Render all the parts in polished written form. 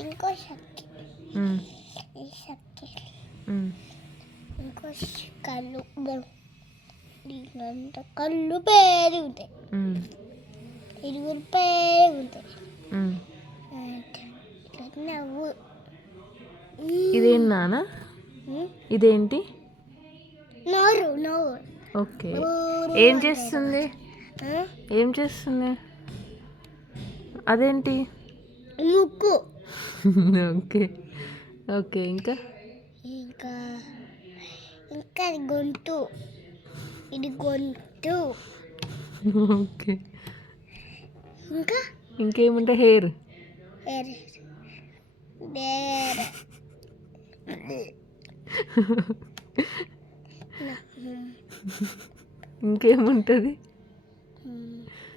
ఇంకో షక్కి ఈ షక్కి ఇంకో కళ్ళు దీంట్లో కళ్ళు పెరుగుతాయి, ఇరుగురు పెరుగుతాయి. నవ్వు ఇదేం నానా? ఇదేంటి? నోరు నోరు. ఓకే, ఏం చేస్తుంది? ఏం చేస్తుంది? అదేంటి? ముక్కు. ఓకే ఓకే, ఇంకా ఇంకా ఇంకా గొంతు, ఇది గొంతు. ఓకే, ఇంకా ఇంకేముంటే హెయిర్. హెయిర్ హెయిర్ ఇంకేముంటుంది?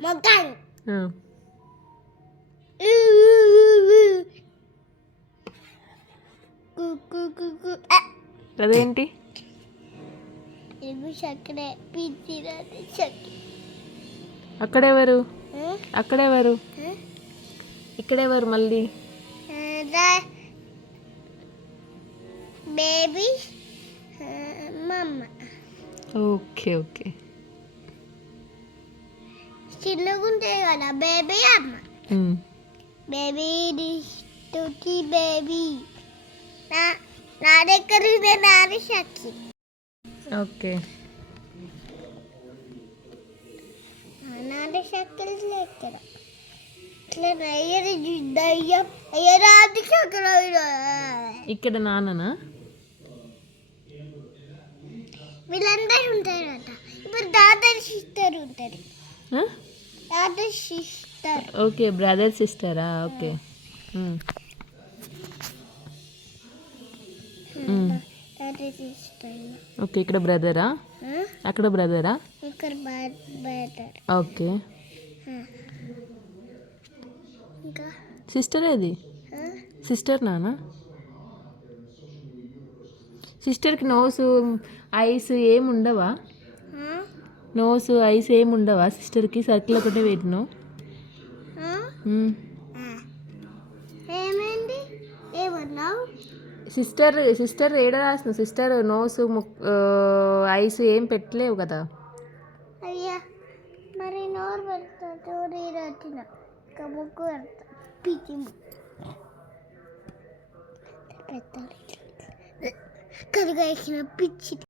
మొక్కలు. అదేంటి? అక్కడే పిచ్చి చక్కి. అక్కడెవరు? అక్కడెవరు? ఇక్కడెవరు మళ్ళీ? బేబీ మమ్మ. ఓకే ఓకే, చిన్నగా ఉంటాయి కదా బేబీ అమ్మ. బేబీ తుకి బేబీ నా దగ్గర ఉంది నాది షక్కి. ఓకే, నాది షక్కిలు ఇక్కడ ఇట్లా నయ్యది దయ్యం అయ్యరాది షక్కల. ఇక్కడ నాన్ననా? వీళ్ళందరూ ఉంటారట. ఇప్పుడు దాదాపు సిస్టర్ ఉంటుంది. దాదా సిస్టర్. ఓకే, బ్రదర్ సిస్టరా? Okay sister. ఓకే, ఇక్కడ బ్రదరా? అక్కడ బ్రదరా? ఇక్కడ బ్రదర్. ఓకే, ఇంకా సిస్టర్ ఏది? సిస్టర్ నానా? సిస్టర్కి నోసు ఐస్ ఏమి ఉండవా? నోసు ఐస్ ఏమి ఉండవా సిస్టర్కి? సర్కిల్ ఒకటే పెట్టినావు. ఏమైంది? ఏమన్నావు? సిస్టర్ ఏడ రాసిన? సిస్టర్ నోసు ఐస్ ఏం పెట్టలేవు కదా. అయ్యా మరి నోరు పెడతా నోరు రాసిన ఇంకా ముక్కు పెడతా పిచ్చి పెట్టాలి కదిగా వేసిన పిచ్చి.